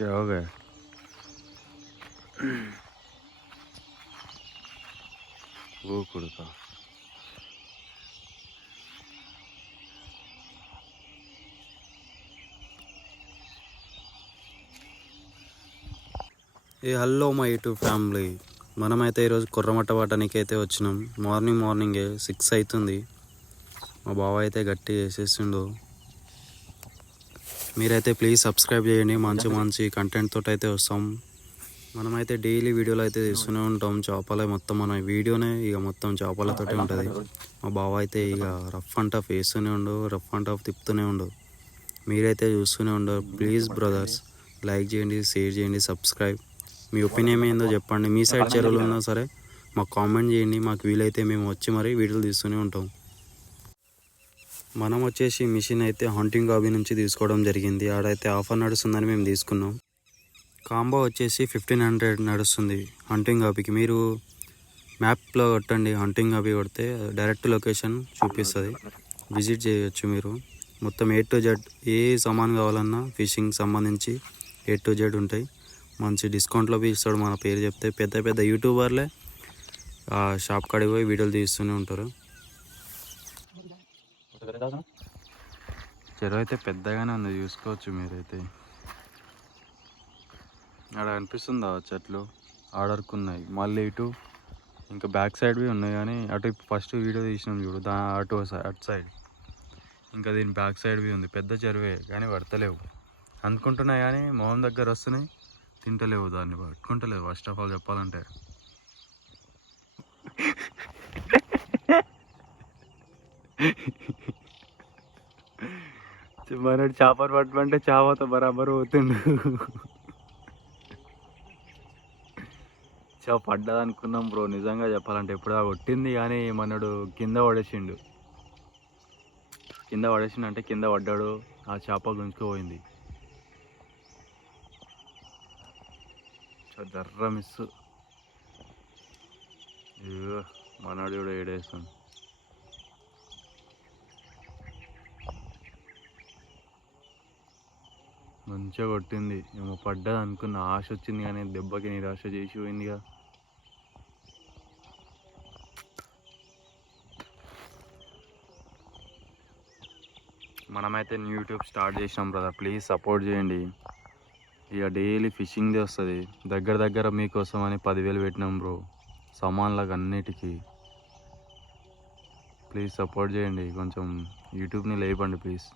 क्या हो गया? वो कुड़का హలో మా యూట్యూబ్ ఫ్యామిలీ, మనమైతే ఈరోజు కుర్రమట్ట పట్టడానికి అయితే వచ్చినాం. మార్నింగే 6 అవుతుంది. మా బావ అయితే గట్టి చేసేసిండు. మీరైతే ప్లీజ్ సబ్స్క్రైబ్ చేయండి. మంచి కంటెంట్ తోటి అయితే వస్తాం. మనమైతే డైలీ వీడియోలు అయితే తీస్తూనే ఉంటాం. చేపలే మొత్తం మన వీడియోనే ఇక మొత్తం చేపలతోటే ఉంటుంది. మా బావ అయితే ఇక రఫ్ అండ్ టఫ్ వేస్తూనే ఉండు, రఫ్ అండ్ టఫ్ తిప్పుతూనే ఉండు. మీరైతే చూస్తూనే ఉండరు. ప్లీజ్ బ్రదర్స్, లైక్ చేయండి, షేర్ చేయండి, సబ్స్క్రైబ్. మీ ఒపీనియన్ ఏందో చెప్పండి. మీ సైడ్ చెరువులు ఉన్నా సరే మాకు కామెంట్ చేయండి. మాకు వీలైతే మేము వచ్చి మరీ వీడియోలు తీస్తూనే ఉంటాం. మనం వచ్చేసి మిషన్ అయితే హంటింగ్ హాబీ నుంచి తీసుకోవడం జరిగింది. ఆడైతే ఆఫర్ నడుస్తుందని మేము తీసుకున్నాం. కాంబో వచ్చేసి 1500 నడుస్తుంది హంటింగ్ హాబీకి. మీరు మ్యాప్లో కొట్టండి, హంటింగ్ హాబీ కొడితే డైరెక్ట్ లొకేషన్ చూపిస్తుంది, విజిట్ చేయొచ్చు. మీరు మొత్తం A to Z ఏ సామాన్ కావాలన్నా ఫిషింగ్ సంబంధించి A to Z ఉంటాయి. మంచి డిస్కౌంట్లో ఇస్తాడు. మన పేరు చెప్తే పెద్ద యూట్యూబర్లే షాప్ కాడికి పోయి వీడియోలు తీస్తూనే ఉంటారు. చెరువు అయితే పెద్దగానే ఉంది, చూసుకోవచ్చు మీరైతే. ఆడ అనిపిస్తుందా చెట్లు ఆడరుకున్నాయి. మళ్ళీ ఇటు ఇంకా బ్యాక్ సైడ్వి ఉన్నాయి, కానీ అటు ఫస్ట్ వీడియో తీసినాం చూడు, అటు సైడ్ ఇంకా దీని బ్యాక్ సైడ్వి ఉంది. పెద్ద చెరువే కానీ పడతలేవు అనుకుంటున్నాయి, కానీ మొహం దగ్గర వస్తున్నాయి, తింటలేవు, దాన్ని పట్టుకుంటలేవు. ఫస్ట్ ఆఫ్ ఆల్ చెప్పాలంటే మనోడు చేపలు పట్టమంటే చేపతో బరాబరు పోతుండు. చేప పడ్డది అనుకున్నాం బ్రో, నిజంగా చెప్పాలంటే. ఎప్పుడు కొట్టింది కానీ మనోడు కింద పడేసిండు అంటే కింద పడ్డాడు, ఆ చేప గుంజుకుపోయింది. జర్ర మిస్. మనోడు కూడా ఏడేస్తాం. మంచిగా కొట్టింది, ఏమో పడ్డది అనుకున్న. ఆశ వచ్చింది కానీ దెబ్బకి నిరాశ చేసి పోయిందిగా. మనమైతే యూట్యూబ్ స్టార్ట్ చేసినాం బ్రదర్, ప్లీజ్ సపోర్ట్ చేయండి. ఇక డైలీ ఫిషింగ్ది వస్తుంది. దగ్గర మీకోసం అని 10,000 పెట్టినాం బ్రో, సామాన్లకు అన్నిటికీ. ప్లీజ్ సపోర్ట్ చేయండి, కొంచెం యూట్యూబ్ని లేపండి ప్లీజ్.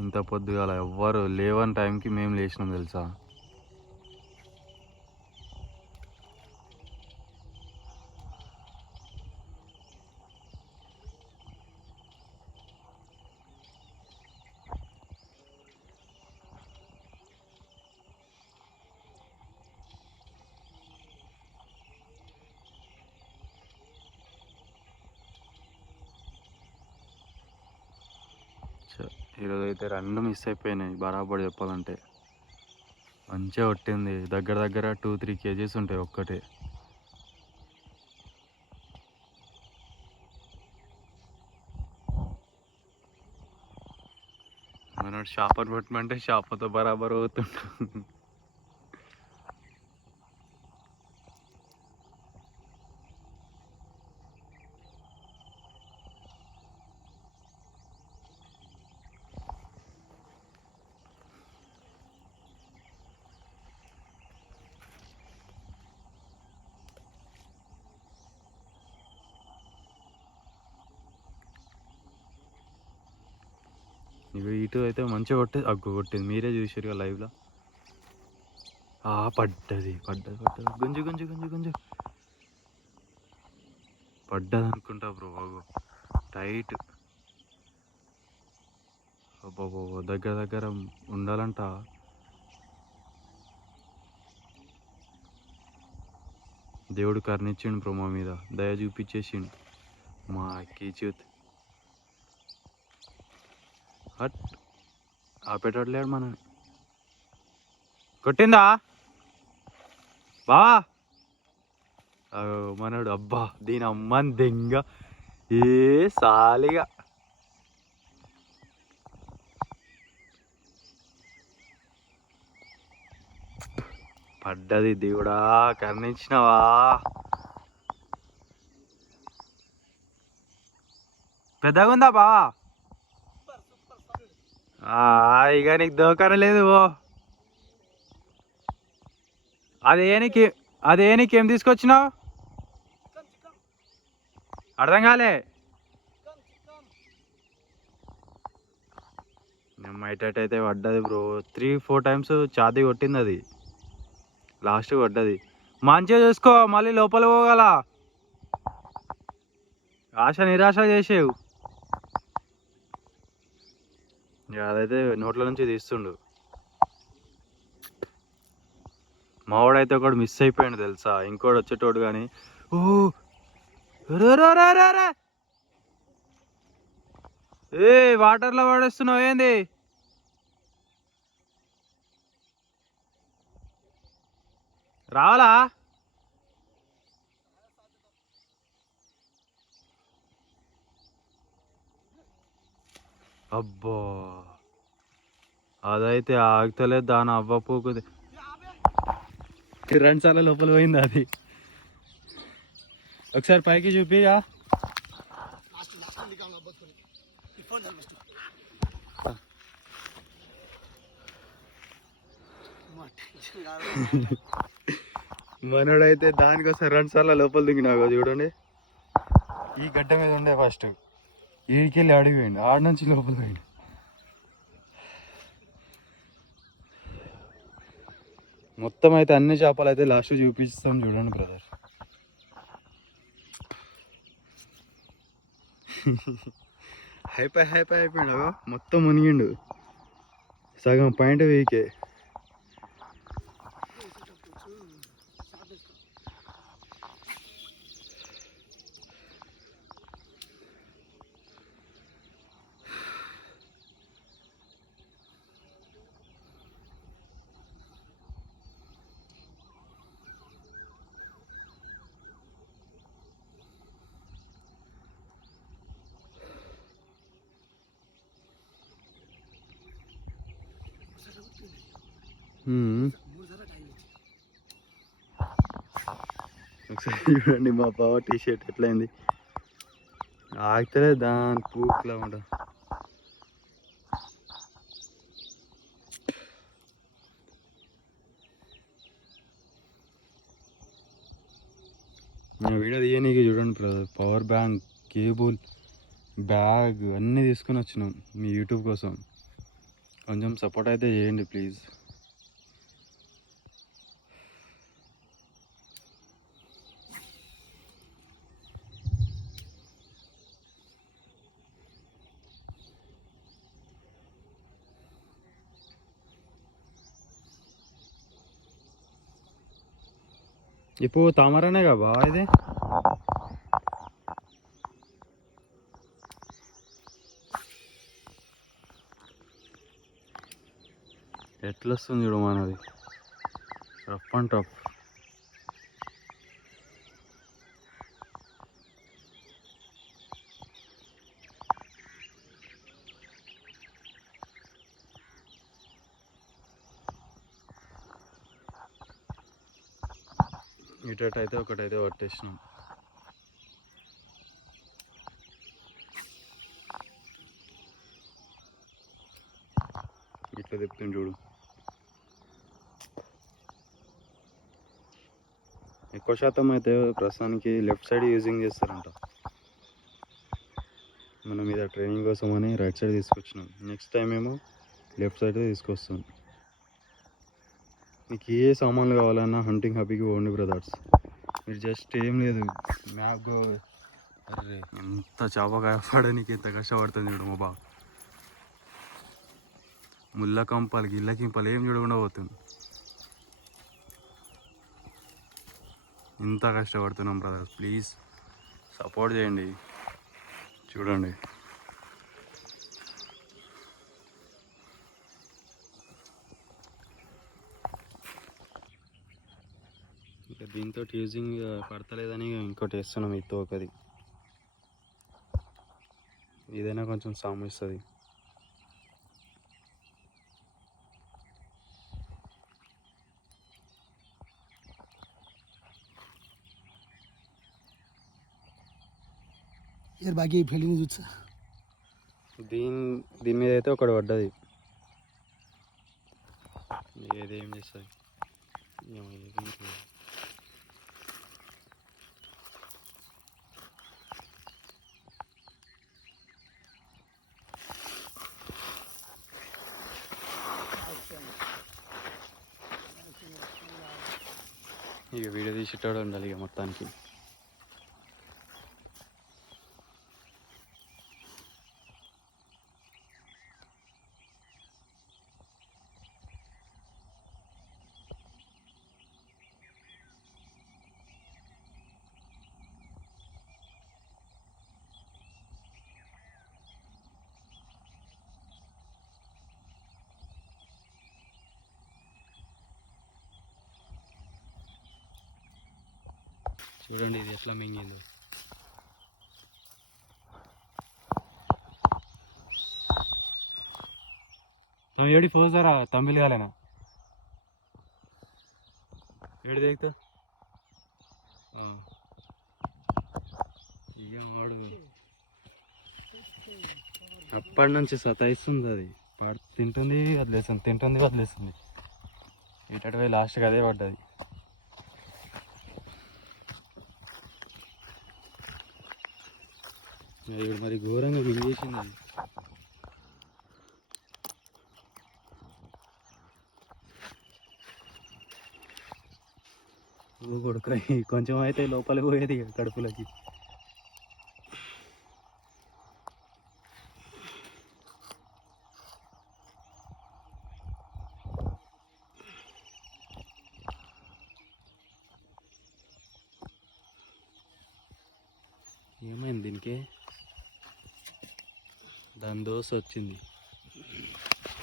ఇంత పొద్దుగాల ఎవ్వరు లేవని టైంకి మేము లేచినాం తెలుసా. ఈరోజు అయితే 2 మిస్ అయిపోయినాయి బరాబర్ చెప్పాలంటే. మంచిగా కొట్టింది, దగ్గర 2-3 kgs ఉంటాయి ఒక్కటే. మనోడు చేపను పట్టమంటే చేపతో బరాబర్ అవుతుండు. ఇక ఇటు అయితే మంచిగా కొట్టింది, మీరే చూసారుగా లైవ్లో. పడ్డది గుంజు పడ్డది అనుకుంటా బ్రో. బాబు టైట్, అబ్బాబో దగ్గర ఉండాలంట. దేవుడు కరుణించిండు బ్రో, మా మీద దయ చూపించేసిండు. మా కీచూత్ హట్ ఆపేటట్లేడు మన. కొట్టిందా బా మనోడు? అబ్బా దీని అమ్మని దెంగ ఏ సాలిగా. పడ్డది దేవుడా, కరుణించినవా. పెద్దగా ఉందా బావా? ఇక నీకు దోకర లేదు. అదే నీకేం తీసుకొచ్చినావు? అర్థం కాలే. అయితే పడ్డది బ్రో. 3-4 టైమ్స్ ఛాతీ కొట్టింది అది, లాస్ట్ పడ్డది. మంచిగా చూసుకో, మళ్ళీ లోపల పోగల. ఆశ నిరాశ చేసేవు. అదైతే నోట్ల నుంచి తీస్తుండు. మావాడైతే ఒకడు మిస్ అయిపోయాడు తెలుసా, ఇంకోటి వచ్చేటోడు కానీ. ఏ వాటర్లో పడేస్తున్నావు ఏంది? రావాలా? అబ్బో, అదైతే ఆగుతలేదు. దాని అవ్వ పూకుది. 2 సార్లు లోపల పోయింది అది. ఒకసారి పైకి చూపిగా. మనోడైతే దానికోసం 2 సార్లు లోపల దిగినాగో చూడండి. ఈ గడ్డ మీద ఉండే ఫస్ట్, ఈడికెళ్ళి అడిగి పోయిండు, ఆడ నుంచి లోపల పోయిండు. మొత్తం అయితే అన్ని చేపలు అయితే లాస్ట్ చూపిస్తాం చూడండి బ్రదర్. అయిపోయిండు, మొత్తం మునిగిండు. సగం పాయింట్ వీకే. ఒకసారి చూడండి మా బావ టీషర్ట్ ఎట్లయింది, ఆగితే దాని పూక్లా ఉంటుంది. నా వీడియో తీయనీకి చూడండి brother, power bank, cable, bag అన్నీ తీసుకొని వచ్చినాం మీ యూట్యూబ్ కోసం. కొంచెం సపోర్ట్ అయితే చేయండి ప్లీజ్. ఇప్పుడు తామరనే కా బా ఇది. ఎట్లా వస్తుంది చూడు మనది, రఫ్ అండ్ టఫ్. ఇటైతే ఒకటైతే పట్టేసినాం. ఇట్లా తిప్పుతుంది చూడు. ఎక్కువ శాతం అయితే ప్రస్తుతానికి లెఫ్ట్ సైడ్ యూజింగ్ చేస్తారంట. మనం మీద ట్రైనింగ్ కోసం అని రైట్ సైడ్ తీసుకొచ్చినాం. నెక్స్ట్ టైం ఏమో లెఫ్ట్ సైడ్ తీసుకొస్తాం. మీకు ఏ సామాన్లు కావాలన్నా హంటింగ్ హాబీకి పోండి బ్రదర్స్. మీరు జస్ట్ ఏం లేదు, మ్యాప్. అరే ఎంత చేప కాపాడడానికి ఎంత కష్టపడుతుంది చూడు మా బావ. ముళ్ళ కంపాలు గిళ్ళ కింపాలు ఏం చూడకుండా పోతుంది. ఇంత కష్టపడుతున్నాం బ్రదర్స్, ప్లీజ్ సపోర్ట్ చేయండి. చూడండి ఇంకా దీంతో యూజింగ్ పడతలేదని ఇంకోటి వేస్తున్నాం. ఈ తోకది ఏదైనా కొంచెం సామిస్తుంది. यार बाकी फील्डिंग చూస్తా దీని మీద అయితే ఒకటి పడ్డది. ఏదేం చేస్తుంది ఇక వీడియో తీసేటోడు ఉండాలి ఇక మొత్తానికి. చూడండి ఇది ఎట్లా మింగిందో. ఏడి పోసారా తమిళ కాలేనా ఏడు దిగుతా ఇక వాడు అప్పటి నుంచి సతాయిస్తుంది. అది తింటుంది వదిలేస్తుంది, తింటుంది వదిలేస్తుంది. ఇటు పోయి లాస్ట్కి అదే పడ్డది. ఇప్పుడు మరి ఘోరంగా మింగేసింది అది. కొడుకు కొంచెం అయితే లోపలికి పోయేది కడుపులకి. ఏమైంది దీనికి? దాని దోశ వచ్చింది.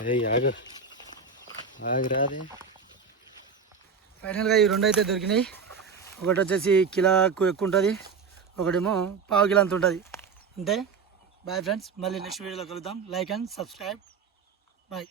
అదే ఆగరాదే. ఫైనల్గా ఈ రెండు అయితే దొరికినాయి. ఒకటి వచ్చేసి కిలోకు ఎక్కువ ఉంటుంది, ఒకటేమో పావు కిలో అంత ఉంటుంది. అంతే. బాయ్ ఫ్రెండ్స్, మళ్ళీ నెక్స్ట్ వీడియోలో కలుద్దాం. Like and subscribe. బాయ్.